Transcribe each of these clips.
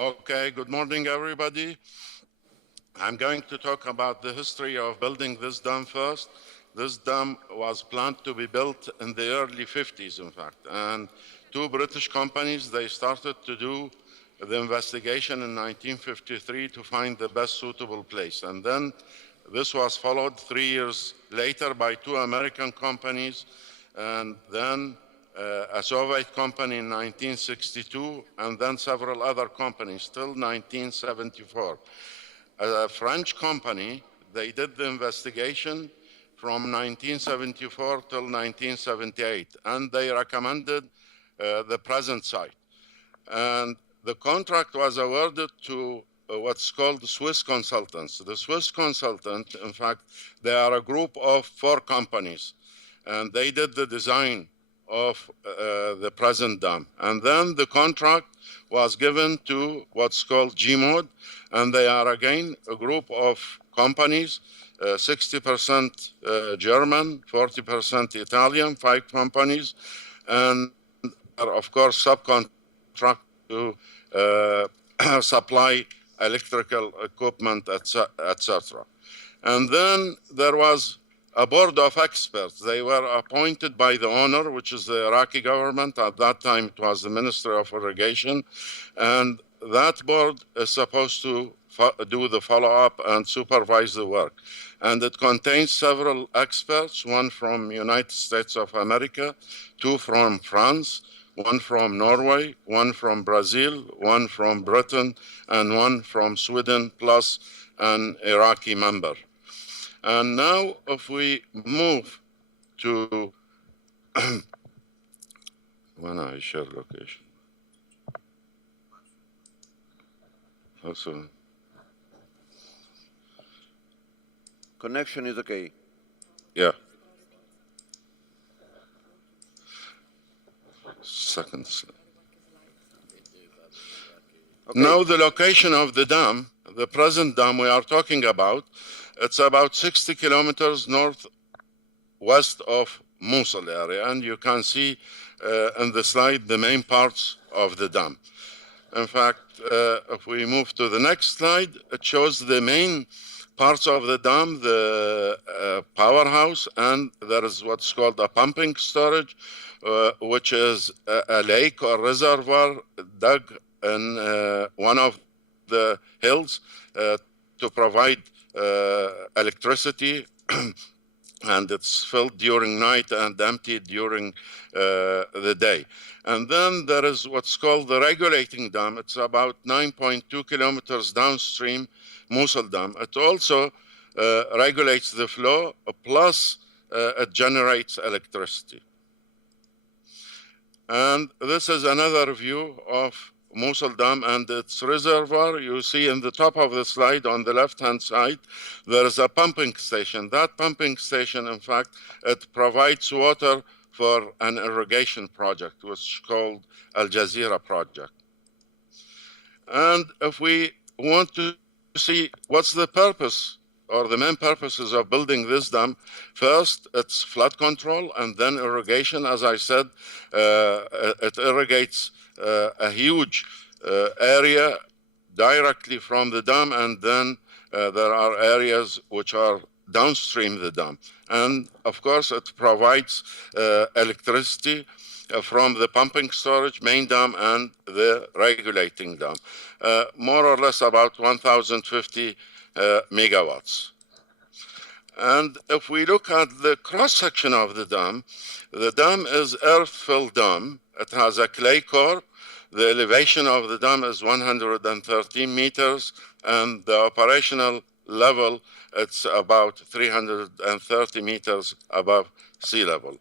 Okay, good morning, everybody. I'm going to talk about the history of building this dam first. This dam was planned to be built in the early 50s, in fact, and two British companies, they started to do the investigation in 1953 to find the best suitable place. And then this was followed 3 years later by two American companies, and then a Soviet company in 1962, and then several other companies till 1974. A French company, they did the investigation from 1974 till 1978, and they recommended the present site. And the contract was awarded to what's called Swiss consultants. The Swiss consultant, in fact, they are a group of 4 companies, and they did the design of the present dam. And then the contract was given to what's called GMOD, and they are again a group of companies, 60% German, 40% Italian, 5 companies, and are of course subcontract to supply electrical equipment, etc. And then there was a board of experts. They were appointed by the owner, which is the Iraqi government. At that time, it was the Ministry of Irrigation. And that board is supposed to do the follow-up and supervise the work. And it contains several experts, one from United States of America, 2 from France, 1 from Norway, 1 from Brazil, 1 from Britain, and 1 from Sweden, plus an Iraqi member. And now if we move to, when I share location. Also, connection is okay. yeah. Second slide. Okay. Now the location of the dam, the present dam we are talking about, it's about 60 kilometers northwest of Mosul area, and you can see in the slide the main parts of the dam. In fact, if we move to the next slide, it shows the main parts of the dam, the powerhouse, and there is what's called a pumping storage, which is a lake or reservoir dug in one of the hills to provide electricity, and it's filled during night and emptied during the day. And then there is what's called the regulating dam. It's about 9.2 kilometers downstream Mosul Dam. It also regulates the flow, plus it generates electricity. And this is another view of Mosul Dam and its reservoir. You see in the top of the slide on the left-hand side, there is a pumping station. That pumping station, in fact, it provides water for an irrigation project, which is called Al Jazeera project. And if we want to see what's the purpose or the main purposes of building this dam, first, it's flood control, and then irrigation. As I said, it irrigates a huge area directly from the dam, and then there are areas which are downstream the dam. And of course, it provides electricity from the pumping storage, main dam, and the regulating dam. More or less about 1,050 megawatts. And if we look at the cross-section of the dam is earth-filled dam. It has a clay core. The elevation of the dam is 113 meters, and the operational level, it's about 330 meters above sea level.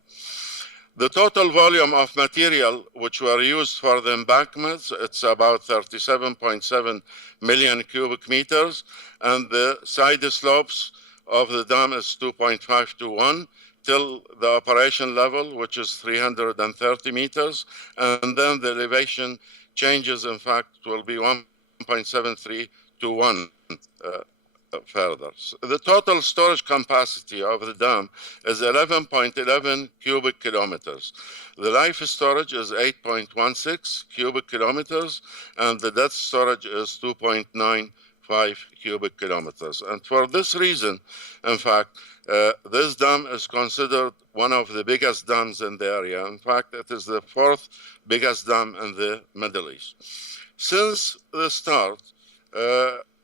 The total volume of material which were used for the embankments, it's about 37.7 million cubic meters, and the side slopes of the dam is 2.5 to 1 till the operation level, which is 330 meters, and then the elevation changes, in fact, will be 1.73 to 1 further. So the total storage capacity of the dam is 11.11 cubic kilometers. The life storage is 8.16 cubic kilometers, and the debt storage is 2.95 cubic kilometers. And for this reason, in fact, this dam is considered one of the biggest dams in the area. In fact, it is the fourth biggest dam in the Middle East. Since the start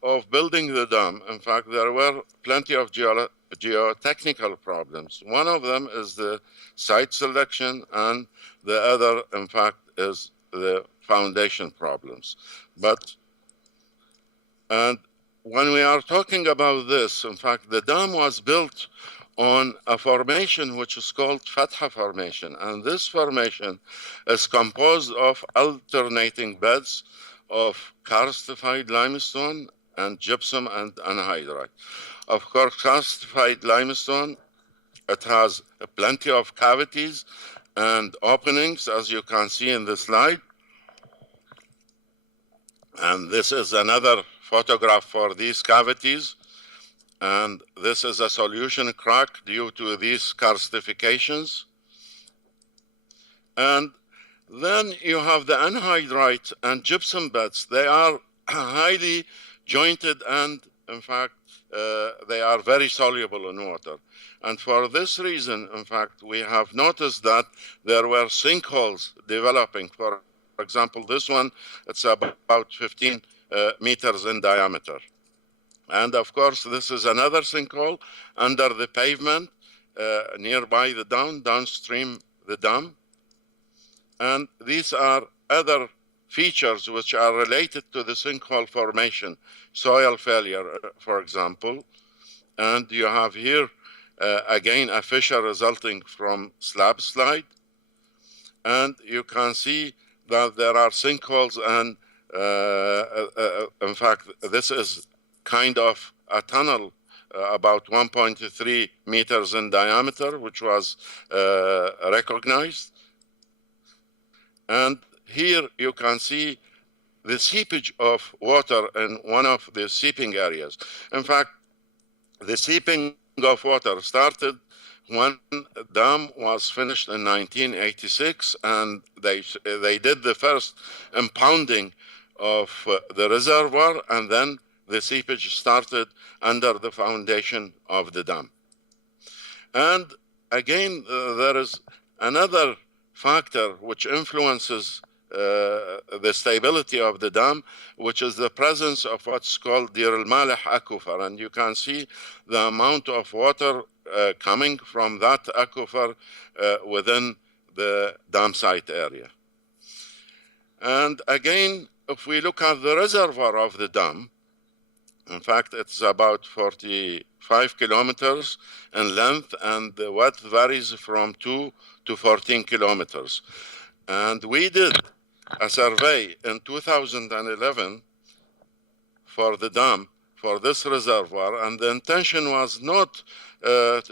of building the dam, in fact, there were plenty of geotechnical problems. One of them is the site selection, and the other, in fact, is the foundation problems. And when we are talking about this, in fact, the dam was built on a formation which is called Fatha Formation. And this formation is composed of alternating beds of karstified limestone and gypsum and anhydrite. Of course, karstified limestone, it has plenty of cavities and openings, as you can see in the slide. And this is another photograph for these cavities. And this is a solution crack due to these karstifications. And then you have the anhydrite and gypsum beds. They are highly jointed, and in fact, they are very soluble in water. And for this reason, in fact, we have noticed that there were sinkholes developing. For example, this one, it's about 15 meters in diameter. And of course, this is another sinkhole under the pavement nearby the dam, downstream the dam. And these are other features which are related to the sinkhole formation, soil failure, for example. And you have here, again, a fissure resulting from slab slide. And you can see that there are sinkholes, and in fact, this is kind of a tunnel about 1.3 meters in diameter, which was recognized. And here you can see the seepage of water in one of the seeping areas. In fact, the seeping of water started when the dam was finished in 1986, and they did the first impounding of the reservoir, and then the seepage started under the foundation of the dam. And again, there is another factor which influences the stability of the dam, which is the presence of what's called Dir al-Malih aquifer. And you can see the amount of water coming from that aquifer within the dam site area. And again, if we look at the reservoir of the dam, in fact, it's about 45 kilometers in length, and the width varies from 2 to 14 kilometers. And we did a survey in 2011 for the dam, for this reservoir, and the intention was not to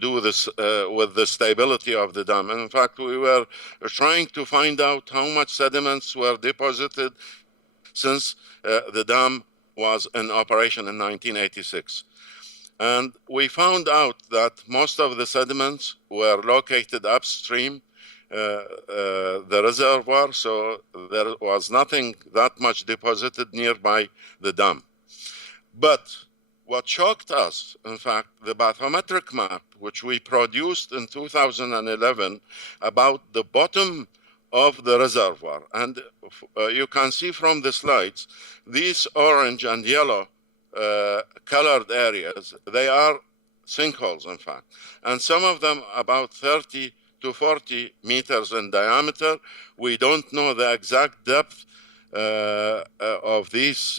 do this with the stability of the dam. In fact, we were trying to find out how much sediments were deposited since the dam was in operation in 1986. And we found out that most of the sediments were located upstream the reservoir, so there was nothing that much deposited nearby the dam. But what shocked us, in fact, the bathymetric map, which we produced in 2011 about the bottom of the reservoir. And you can see from the slides, these orange and yellow colored areas, they are sinkholes, in fact. And some of them about 30 to 40 meters in diameter. We don't know the exact depth of these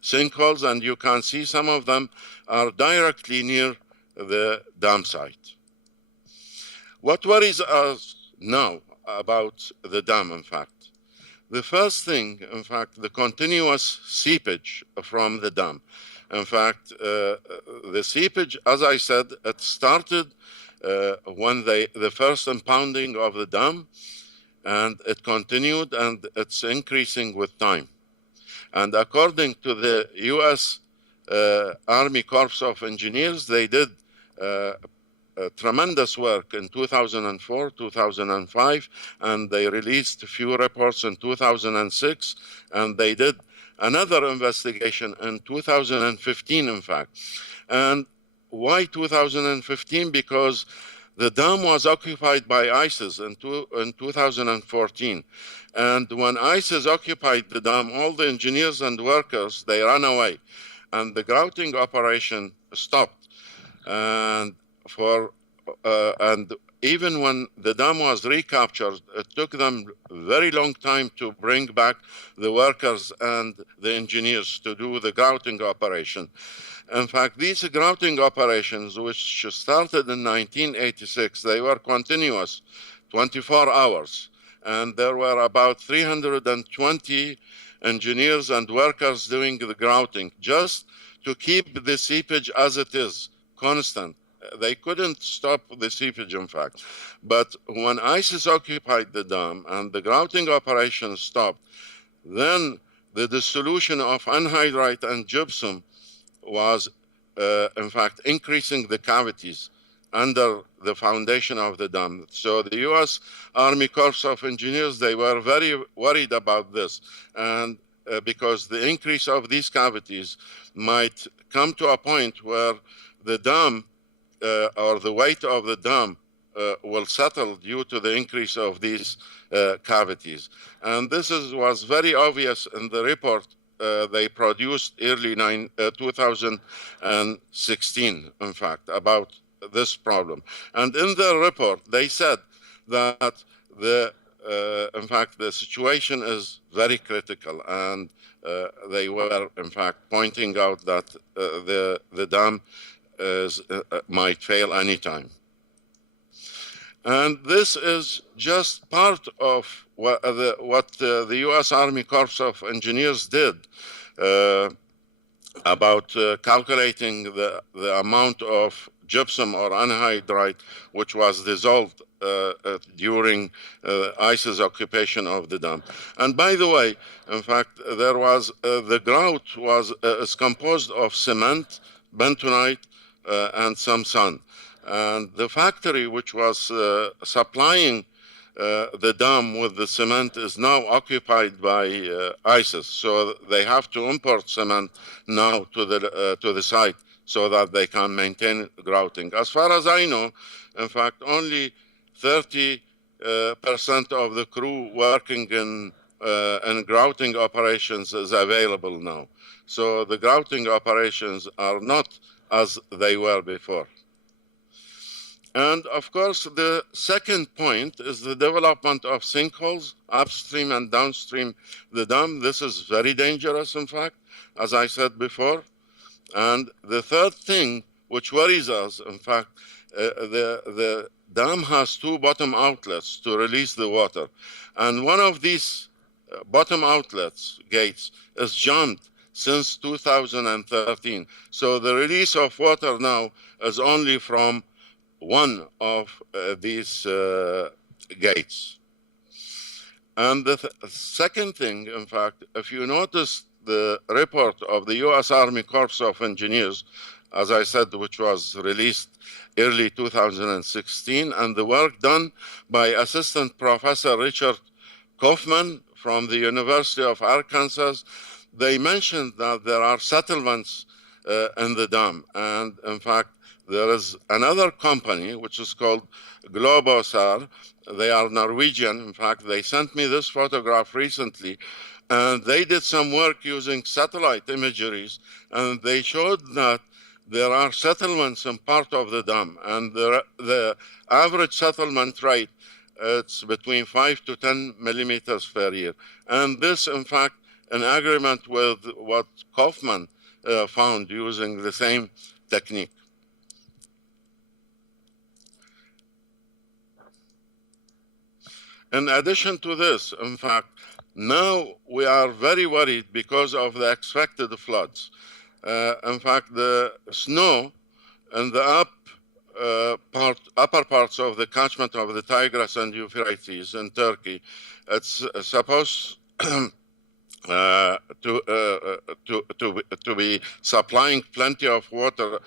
sinkholes, and you can see some of them are directly near the dam site. What worries us now about the dam, in fact? The first thing, in fact, the continuous seepage from the dam. In fact, the seepage, as I said, it started when the first impounding of the dam, and it continued, and it's increasing with time. And according to the US Army Corps of Engineers. They did tremendous work in 2004, 2005, and they released a few reports in 2006, and they did another investigation in 2015, in fact. And why 2015? Because the dam was occupied by ISIS in 2014. And when ISIS occupied the dam, all the engineers and workers, they ran away. And the grouting operation stopped. And even when the dam was recaptured, it took them a very long time to bring back the workers and the engineers to do the grouting operation. In fact, these grouting operations, which started in 1986, they were continuous, 24 hours. And there were about 320 engineers and workers doing the grouting just to keep the seepage as it is, constant. They couldn't stop the seepage, in fact. But when ISIS occupied the dam and the grouting operation stopped, then the dissolution of anhydrite and gypsum was, in fact, increasing the cavities under the foundation of the dam. So the U.S. Army Corps of Engineers, they were very worried about this. And because the increase of these cavities might come to a point where the dam or the weight of the dam will settle due to the increase of these cavities. And this was very obvious in the report they produced early 2016, in fact, about this problem. And in their report, they said that in fact, the situation is very critical, and they were, in fact, pointing out that the dam might fail anytime. And this is just part of what the U.S. Army Corps of Engineers did about calculating the amount of gypsum or anhydrite which was dissolved during ISIS occupation of the dam. And by the way, in fact, there was the grout is composed of cement, bentonite, and some sand. And the factory which was supplying the dam with the cement is now occupied by ISIS. So they have to import cement now to the site so that they can maintain grouting. As far as I know, in fact, only 30% of the crew working in grouting operations is available now. So the grouting operations are not as they were before. And of course, the second point is the development of sinkholes upstream and downstream the dam. This is very dangerous, in fact, as I said before. And the third thing which worries us, in fact, the dam has two bottom outlets to release the water. And one of these bottom outlets, gates, is jammed since 2013. So the release of water now is only from one of these gates. And the second thing, in fact, if you notice the report of the U.S. Army Corps of Engineers, as I said, which was released early 2016, and the work done by Assistant Professor Richard Kaufman from the University of Arkansas, they mentioned that there are settlements in the dam. And in fact, there is another company which is called Globosar. They are Norwegian. In fact, they sent me this photograph recently. And they did some work using satellite imageries. And they showed that there are settlements in part of the dam. And the average settlement rate, it's between 5 to 10 millimeters per year. And this, in fact, in agreement with what Kaufman found using the same technique. In addition to this, in fact, now we are very worried because of the expected floods. In fact, the snow in the upper parts of the catchment of the Tigris and Euphrates in Turkey, it's supposed to to be supplying plenty of water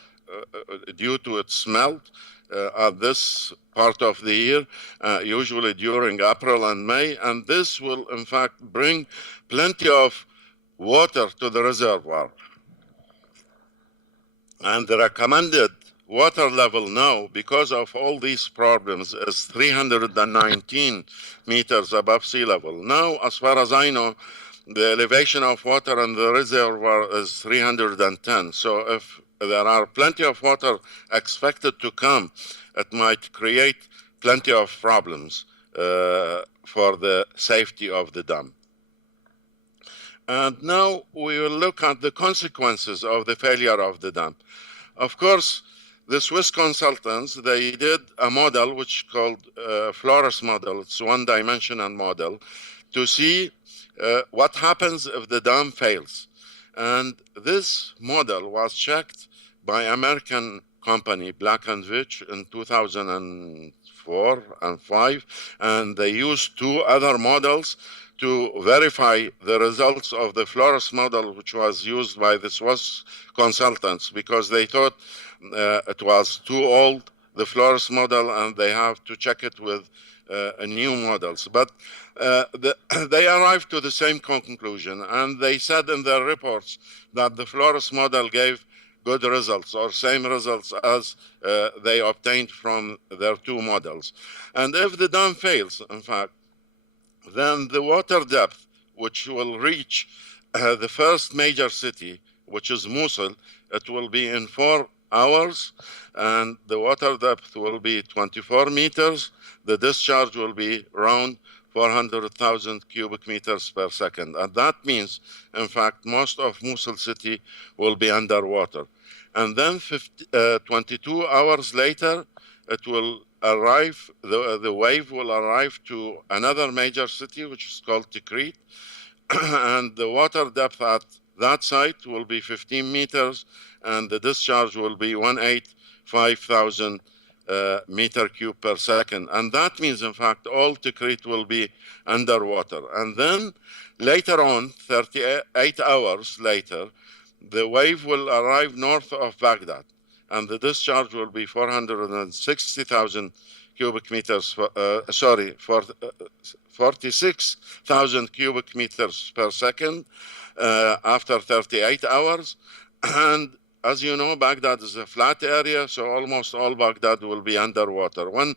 due to its melt at this part of the year, usually during April and May, and this will in fact bring plenty of water to the reservoir. And the recommended water level now, because of all these problems, is 319 meters above sea level. Now, as far as I know, the elevation of water in the reservoir is 310. So if there are plenty of water expected to come, it might create plenty of problems for the safety of the dam. And now we will look at the consequences of the failure of the dam. Of course, the Swiss consultants, they did a model which is called Flores model. It's one-dimensional model to see what happens if the dam fails. And this model was checked by American company Black & Veatch in 2004 and 5, and they used two other models to verify the results of the Flores model, which was used by the Swiss consultants, because they thought it was too old, the Flores model, and they have to check it with new models. But they arrived to the same conclusion, and they said in their reports that the Flores model gave good results, or same results as they obtained from their two models. And if the dam fails, in fact, then the water depth, which will reach the first major city, which is Mosul, it will be in 4 hours, and the water depth will be 24 meters. The discharge will be around 400,000 cubic meters per second. And that means, in fact, most of Mosul city will be underwater. And then 22 hours later, it will arrive, the wave will arrive to another major city, which is called Tikrit, and the water depth at that site will be 15 meters, and the discharge will be 185,000 meter cube per second. And that means, in fact, all Tikrit will be underwater. And then later on, 38 hours later, the wave will arrive north of Baghdad, and the discharge will be 460,000 cubic meters, 46,000 cubic meters per second after 38 hours. And as you know, Baghdad is a flat area, so almost all Baghdad will be underwater. When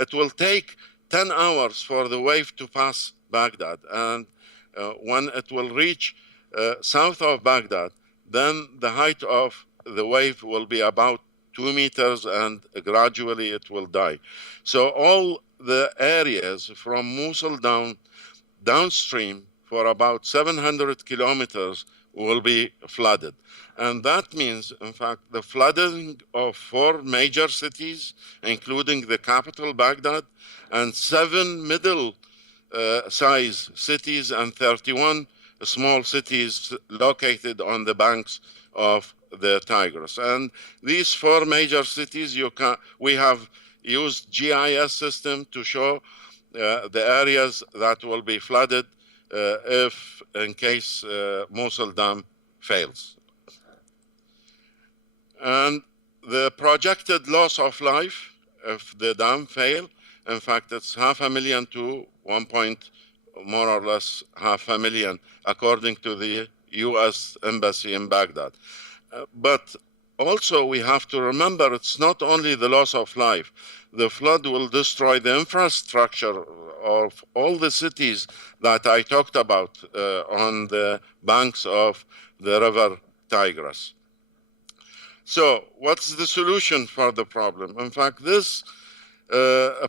it will take 10 hours for the wave to pass Baghdad, and when it will reach south of Baghdad, then the height of the wave will be about 2 meters, and gradually it will die. So all the areas from Mosul downstream for about 700 kilometers will be flooded. And that means, in fact, the flooding of 4 major cities, including the capital, Baghdad, and 7 middle-size cities and 31 small cities located on the banks of the Tigris. And these 4 major cities, we have used GIS system to show the areas that will be flooded if, in case Mosul Dam fails. And the projected loss of life if the dam fail, in fact, it's 500,000 to more or less 500,000, according to the U.S. Embassy in Baghdad. But also we have to remember it's not only the loss of life. The flood will destroy the infrastructure of all the cities that I talked about on the banks of the river Tigris. So what's the solution for the problem? In fact, this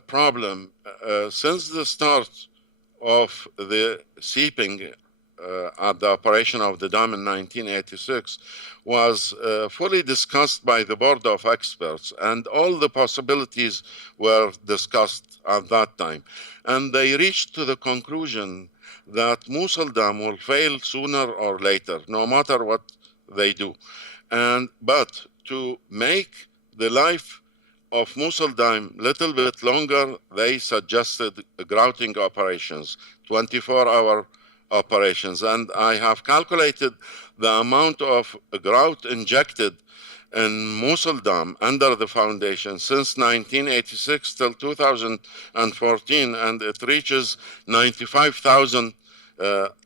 problem, since the start of the seeping at the operation of the dam in 1986, was fully discussed by the board of experts, and all the possibilities were discussed at that time. And they reached to the conclusion that Mosul Dam will fail sooner or later, no matter what they do. But to make the life of Mosul Dam little bit longer, they suggested grouting operations, 24-hour operations. And I have calculated the amount of grout injected in Mosul Dam under the foundation since 1986 till 2014, and it reaches 95,000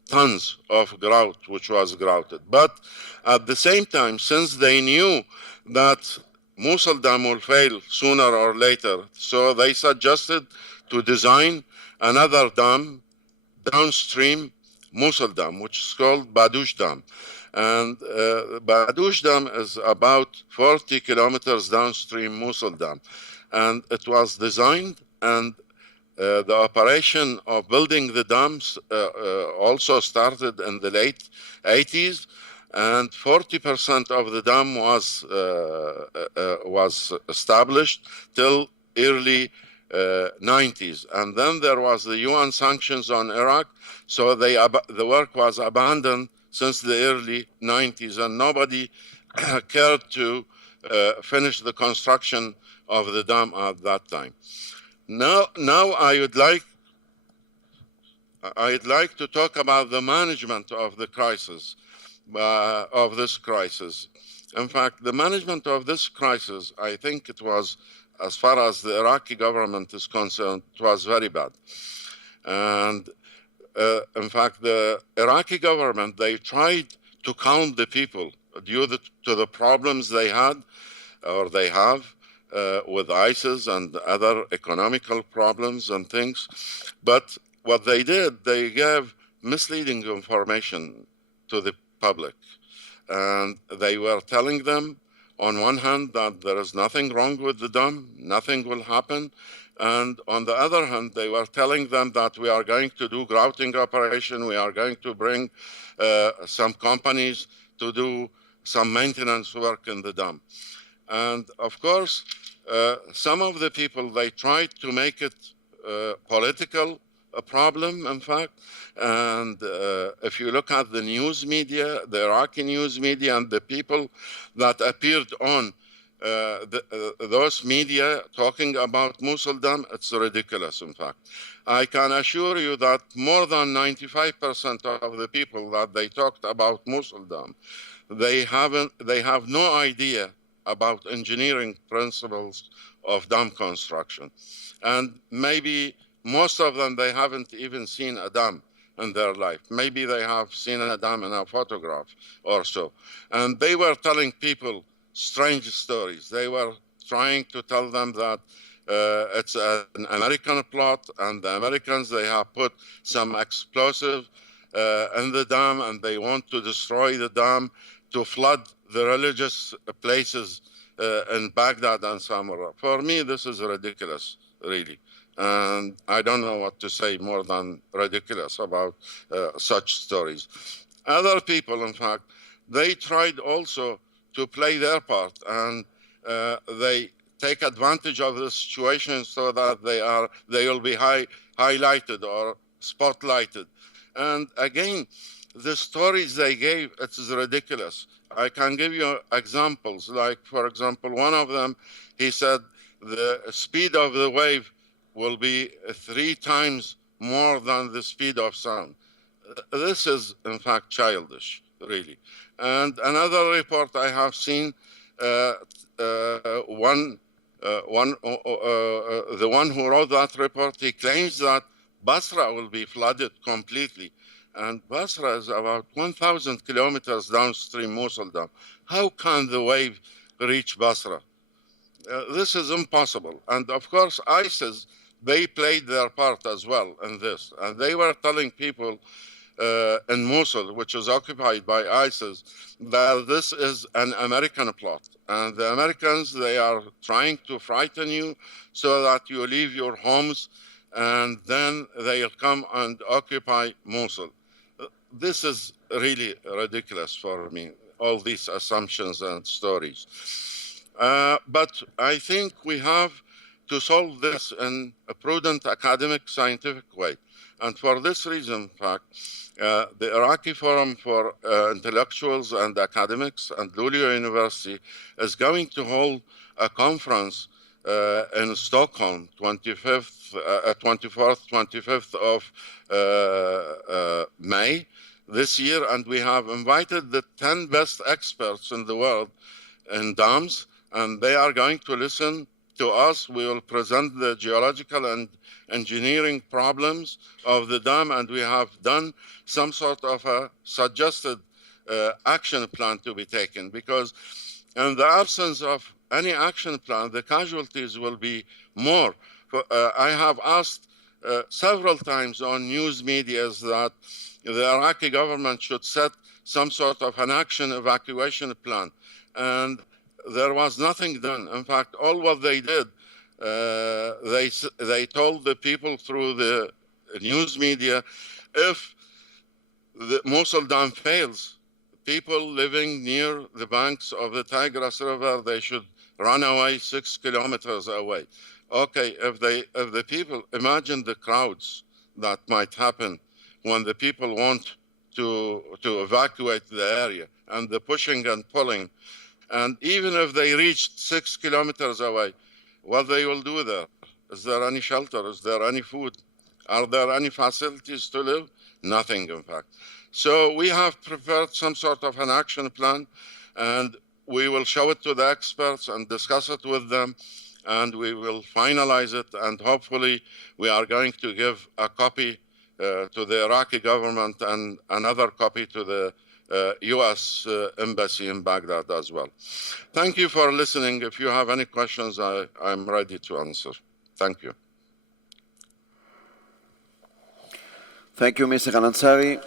tons of grout, which was grouted. But at the same time, since they knew that Mosul Dam will fail sooner or later, so they suggested to design another dam downstream Mosul Dam, which is called Badoush Dam. And Badoush Dam is about 40 kilometers downstream Mosul Dam. And it was designed, and the operation of building the dams also started in the late 80s, and 40% of the dam was established till early 90s. And then there was the UN sanctions on Iraq, so the work was abandoned since the early 90s, and nobody cared to finish the construction of the dam at that time. Now I'd like to talk about the management of the crisis, of this crisis. In fact, the management of this crisis, I think it was, as far as the Iraqi government is concerned, it was very bad. And in fact, the Iraqi government, they tried to calm the people due to the problems they had, or they have, with ISIS and other economical problems and things. But what they did, they gave misleading information to the public. And they were telling them, on one hand, that there is nothing wrong with the dam, nothing will happen. And on the other hand, they were telling them that we are going to do grouting operation, we are going to bring some companies to do some maintenance work in the dam. And of course, some of the people, they tried to make it political a problem, in fact. And if you look at the news media, the Iraqi news media, and the people that appeared on those media talking about Mosul Dam, it's ridiculous, in fact. I can assure you that more than 95% of the people that they talked about Mosul Dam, they have no idea about engineering principles of dam construction. And maybe most of them, they haven't even seen a dam in their life. Maybe they have seen a dam in a photograph or so. And they were telling people strange stories. They were trying to tell them that it's an American plot, and the Americans, they have put some explosive in the dam, and they want to destroy the dam to flood the religious places in Baghdad and Samarra. For me, this is ridiculous, really. And I don't know what to say more than ridiculous about such stories. Other people, in fact, they tried also to play their part, and they take advantage of the situation so that they will be highlighted or spotlighted. And again, the stories they gave, it's ridiculous. I can give you examples. Like, for example, one of them, he said the speed of the wave will be 3 times more than the speed of sound. This is, in fact, childish, really. And another report I have seen, the one who wrote that report, he claims that Basra will be flooded completely. And Basra is about 1,000 kilometers downstream Mosul Dam. How can the wave reach Basra? This is impossible. And of course, ISIS, they played their part as well in this. And they were telling people in Mosul, which is occupied by ISIS, that this is an American plot. And the Americans, they are trying to frighten you so that you leave your homes, and then they'll come and occupy Mosul. This is really ridiculous for me, all these assumptions and stories. But I think we have to solve this in a prudent academic, scientific way. And for this reason, in fact, the Iraqi Forum for Intellectuals and Academics and Lulea University is going to hold a conference in Stockholm, 24th, 25th of May this year, and we have invited the 10 best experts in the world in dams, and they are going to listen to us. We will present the geological and engineering problems of the dam, and we have done some sort of a suggested action plan to be taken, because in the absence of any action plan, the casualties will be more. I have asked several times on news medias that the Iraqi government should set some sort of an action evacuation plan, and there was nothing done. In fact, all what they did, they told the people through the news media, if the Mosul Dam fails, people living near the banks of the Tigris River, they should run away 6 kilometers away. Okay, if the people, imagine the crowds that might happen when the people want to evacuate the area, and the pushing and pulling. And even if they reached 6 kilometers away, what they will do there? Is there any shelter? Is there any food? Are there any facilities to live? Nothing, in fact. So we have prepared some sort of an action plan, and we will show it to the experts and discuss it with them, and we will finalize it, and hopefully we are going to give a copy to the Iraqi government and another copy to the U.S. Embassy in Baghdad as well. Thank you for listening. If you have any questions, I'm ready to answer. Thank you. Thank you, Mr. Al Ansari.